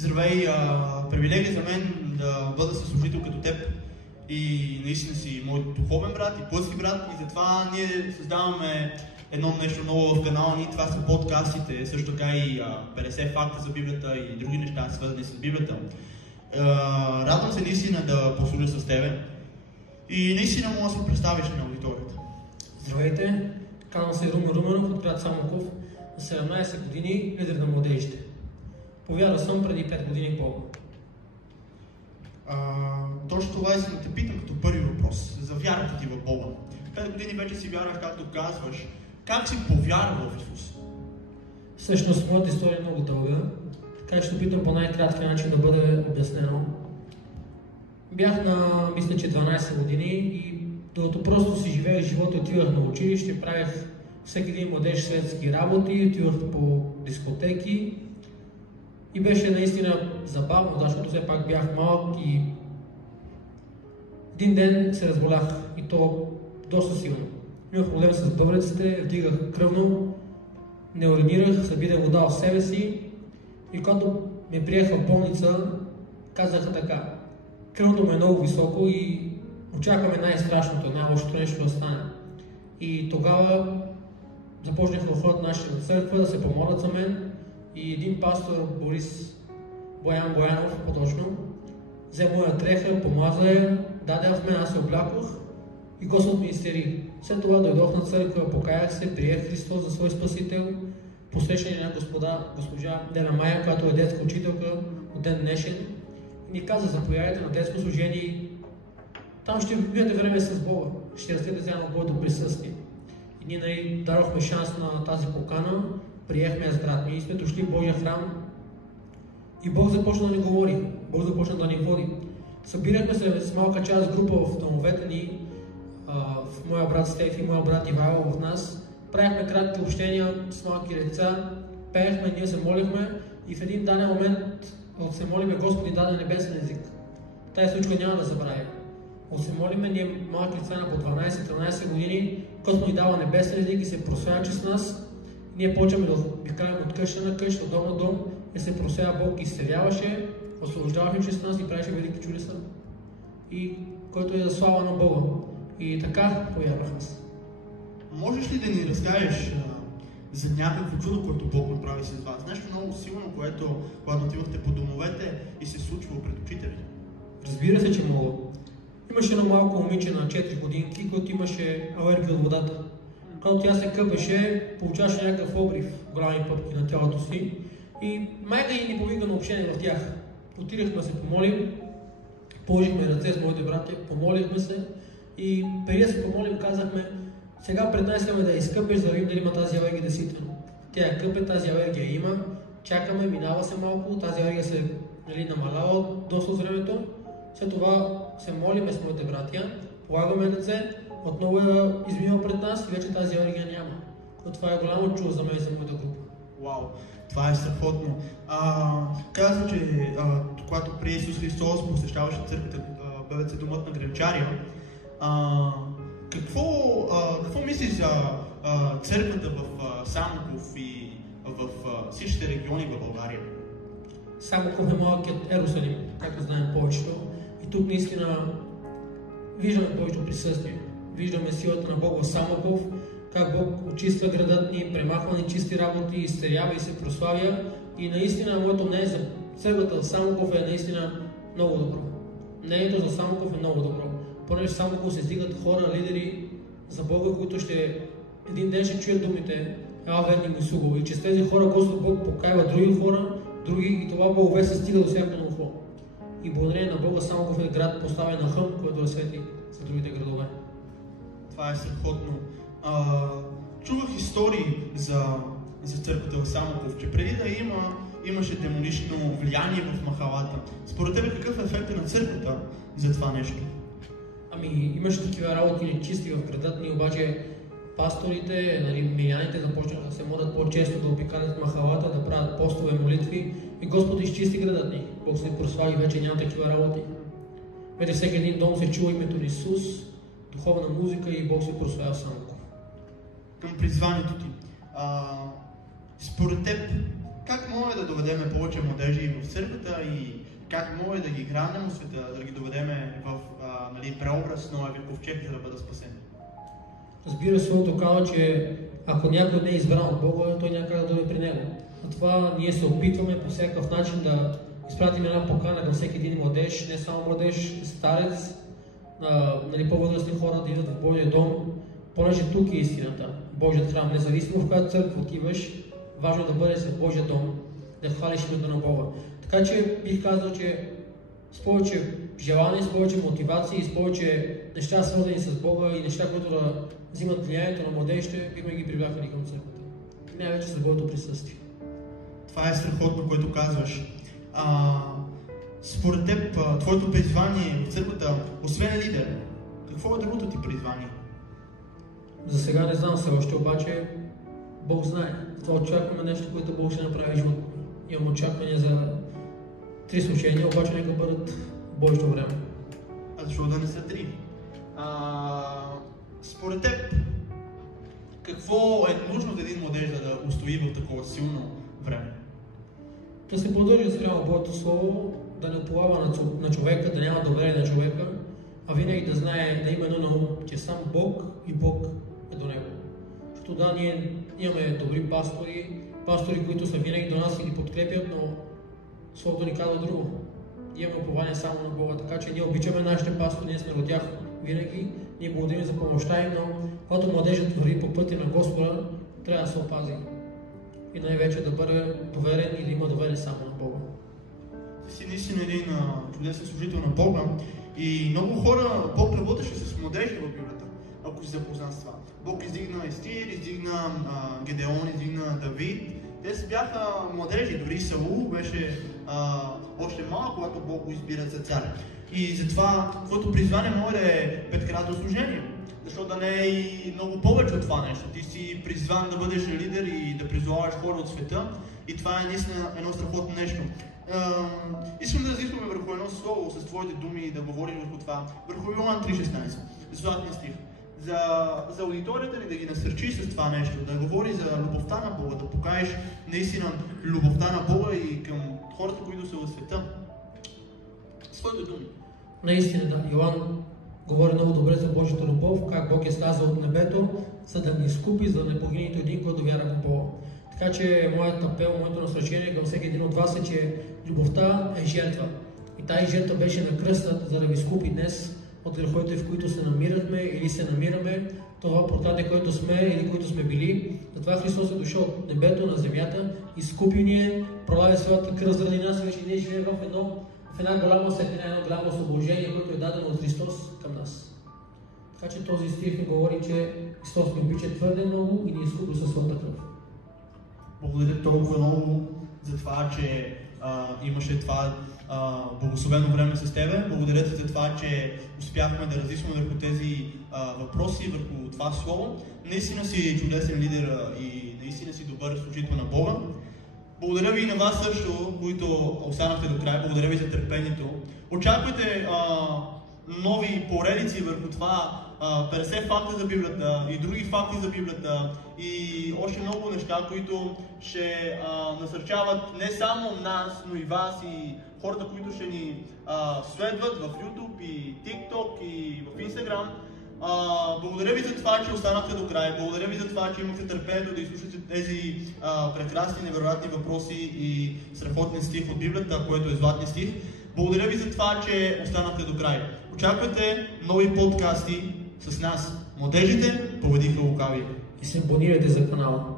Здравей, привилегия за мен да бъда със служител като теб и наистина си мой духовен брат и плътски брат, и затова ние създаваме едно нещо ново в канала ни. Това са подкастите, също така и 50 факта за Библията и други неща, свързани с Библията. Радвам се наистина да послужа с тебе и наистина мога да се представиш на аудиторията. Здравейте, казвам се Румен Руменов от град Самоков, на 17 години, лидер на младежите. Повярвал съм преди 5 години в Бога. Точно това искам да те питам като първи въпрос, за вярата ти в Бога. 5 години вече си вярваш, както казваш. Как си повярвал в Исус? Всъщност, моята история е много дълга, така че ще опитам по най-краткия начин да бъде обяснено. Бях на, мисля, че 12 години и докато просто си живеех живота, отивах на училище, правих всеки един младеж светски работи, отивах по дискотеки и беше наистина забавно, защото все пак бях малък и един ден се разболях и то доста силно. Имах проблем с бъбреците, вдигах кръвно, не уринирах, събирах вода в себе си и когато ме приеха в болница, казаха така: кръвното му е много високо и очакваме най-страшното, най-лошото нещо да стане. И тогава започнаха да ходят нашата църква, да се помолят за мен и един пастор, Боян Боянов по-точно, взе моя дреха, помаза я, даде в мен, аз се облякох и Господ ми изцели. След това дойдох на църква, покаях се, приех Христос за свой спасител, посрещане на госпожа Нена Майя, която е детска учителка от ден днешен, и ни каза: заповядайте на детско служение, там ще видите време с Бога, ще растете заедно в Божието присъствие. И ние дадохме шанс на тази покана, приехме я с брат ми и сме дошли в Божия храм и Бог започна да ни говори, Бог започна да ни води. Събирахме се с малка част група в домовете ни, в моя брат Стефи и моя брат Ивайло в нас. Правихме кратки общения с малки деца, пеехме, ние се молихме и в един даден момент, когато се молиме, Господ ни даде небесен език. Тая случка няма да забравя. Когато се молиме, ние малки деца на по 12-13 години, Господ ни дава небесен език и се просява чрез нас. Ние почваме да обикаляме от къща на къща, от дом на дом, и се просява Бог, изцеляваше, освобождаваше чрез нас и правеше велики чудеса. И който е за слава на Бога. И така повярвах аз. Можеш ли да ни разкажеш за някакво чудо, което Бог направи с вас? Нещо много силно, което когато отивахте по домовете и се случва пред очите ви? Разбира се, че мога. Имаше едно малко момиче на 4 годинки, което имаше алергия от водата. Когато тя се къпеше, получаваше някакъв обрив, големи пъпки на тялото си и майка ѝ ни повика на общение в тях. Отидахме да се помолим, положихме ръце с моите братя, помолихме се и преди да се помолим казахме: сега пред нас искаме да изкъпеш, за да видим дали има тази алергия действително. Тя я къпе, тази алергия има, чакаме, минава се малко, тази алергия се намалява доста от времето. След това се молиме с моите братя, полагаме ръце, отново я измива пред нас и вече тази алергия няма. Това е голямо чудо за мен и за моята група. Вау, това е страхотно. Каза, че когато при Исус Христос посещаваше църквата Бебец домът на Гребчария, какво мислиш за църквата в Самоков и в всичките региони в България? Самоков е малкият Ерусалим, както знаем повечето. И тук наистина виждаме повечето присъствие. Виждаме силата на Бог в Самоков, как Бог очиства градът ни, премахва ни чисти работи, изцелява и се прославя. И наистина моето мнение за църквата в Самоков е наистина много добро. Мнението за Самоков е много добро. Понеже в Самоков се издигат хора, лидери за Бога, които един ден ще чуят думите: ела верни му слуго. И чрез тези хора Господ Бог покайва други хора, и това Богове се стига до всяко ухо. И благодарение на Бога Самоков е град поставен на хълм, който е свети за другите градове. Това е страхотно. Чувах истории за църквата в Самоков, че преди да имаше демонично влияние в махалата. Според тебе какъв е ефектът на църквата за това нещо? Имаше такива работи нечисти в градът ни, обаче пасторите, миряните започнаха да се молят по-често, да обикалят махалата, да правят постове, молитви и Господ изчисти градът ни. Бог се прослави, вече няма такива работи. Вече всеки един дом се чува името на Исус, духовна музика и Бог се прославя Самоков. Към призванието ти. Според теб, как може да доведем повече младежи в църквата и как може да ги храним в света, да ги доведем в преобраз новия ковчег, за да бъдат спасени? Разбира се, Словото казва, че ако някой не е избран от Бога, той няма как да дойде при него. Затова ние се опитваме по всякакъв начин да изпратим една покана към всеки един младеж, не само младеж, старец, по-възрастни хора да идват в Божия дом, понеже тук е истината, Божият храм. Независимо в която църква отиваш, важно да бъдеш в Божия дом, да хвалиш името на Бога. Така че бих казал, че с повече желание, с повече мотивации, с повече неща свързани с Бога и неща, които да взимат влиянието на младежите, бихме ги привлякали към църквата. Най-вече с Божието присъствие. Това е страхотно, което казваш. Според теб, твоето призвание в църквата, освен лидер, какво е другото ти призвание? За сега не знам все още, обаче Бог знае. Това очакваме нещо, което Бог ще направи в живота. Имам очаквания за 3 служения, обаче нека бъдат в Божието време. А защо да не са 3? Според теб, какво е нужно за един младеж да устои в такова силно време? Да се поддържа спрямо Божието Слово, да не уповава на човека, да няма доверие на човека, а винаги да знае, да има едно на ум, че сам Бог и Бог е до него. Защото да, ние имаме добри пастори, които са винаги до нас и ни подкрепят, но Словото ни казва друго. Имаме упование само на Бога, така че ние обичаме нашите пастори, ние сме от тях винаги, ние благодарим за помощта им, но когато младежът върви по пътя на Господа, трябва да се опази. И най-вече да бъде доверен и да има доверие само на Бога. Ти си наистина един чудесен служител на Бога и много хора, Бог работеше с младежи в Библията, ако си запознат с това. Бог издигна Естир, издигна Гедеон, издигна Давид. Те си бяха младежи, дори Саул беше още малък, когато Бог го избира за цар. И затова твоето призвание може да е петкратно служение. Защото да не е и много повече от това нещо. Ти си призван да бъдеш лидер и да призоваваш хора от света. И това е наистина едно страхотно нещо. Искам да разискваме върху едно слово с твоите думи и да говорим върху това. Върху Йоан 3.16, златния стих. За аудиторията ни да ги насърчи с това нещо, да говори за любовта на Бога, да покажеш наистина любовта на Бога и към хората, които са в света. Своите думи. Наистина, да. Йоан говори много добре за Божията любов, как Бог е слязал от небето, за да ни изкупи, за да не погине нито един, който вяра в Бога. Така че моят апел, моето насръчение към всеки един от вас е, че любовта е жертва. И тази жертва беше на кръста, за да ви изкупи днес от греховете, в които се намирахме или се намираме, това проклятие, което сме или които сме били. Затова Христос е дошъл от небето на земята, изкупи ни, пролага своята кръв заради нас и вече ние живеем в една голяма светлина, едно голямо освобождение, което е дадено от Христос към нас. Така че този стих ни говори, че Христос ни обича твърде много и ни изкупи със своята кръв. Благодаря толкова много за това, че имаше това благословено време с тебе. Благодаря ти за това, че успяхме да разискваме върху тези въпроси, върху това слово. Наистина си чудесен лидер и наистина си добър служител на Бога. Благодаря ви и на вас също, които останахте до края. Благодаря ви за търпението. Очаквайте нови поредици върху това, 50 факта за Библията и други факти за Библията и още много неща, които ще насърчават не само нас, но и вас и хората, които ще ни следват в YouTube и TikTok и в Instagram. Благодаря ви за това, че останахте до края. Благодаря ви за това, че имахте търпението да изслушате тези прекрасни, невероятни въпроси и страхотен стих от Библията, което е златния стих. Благодаря ви за това, че останахте до края. Очаквайте нови подкасти с нас. Младежите победиха лукави. И се абонирайте за канала.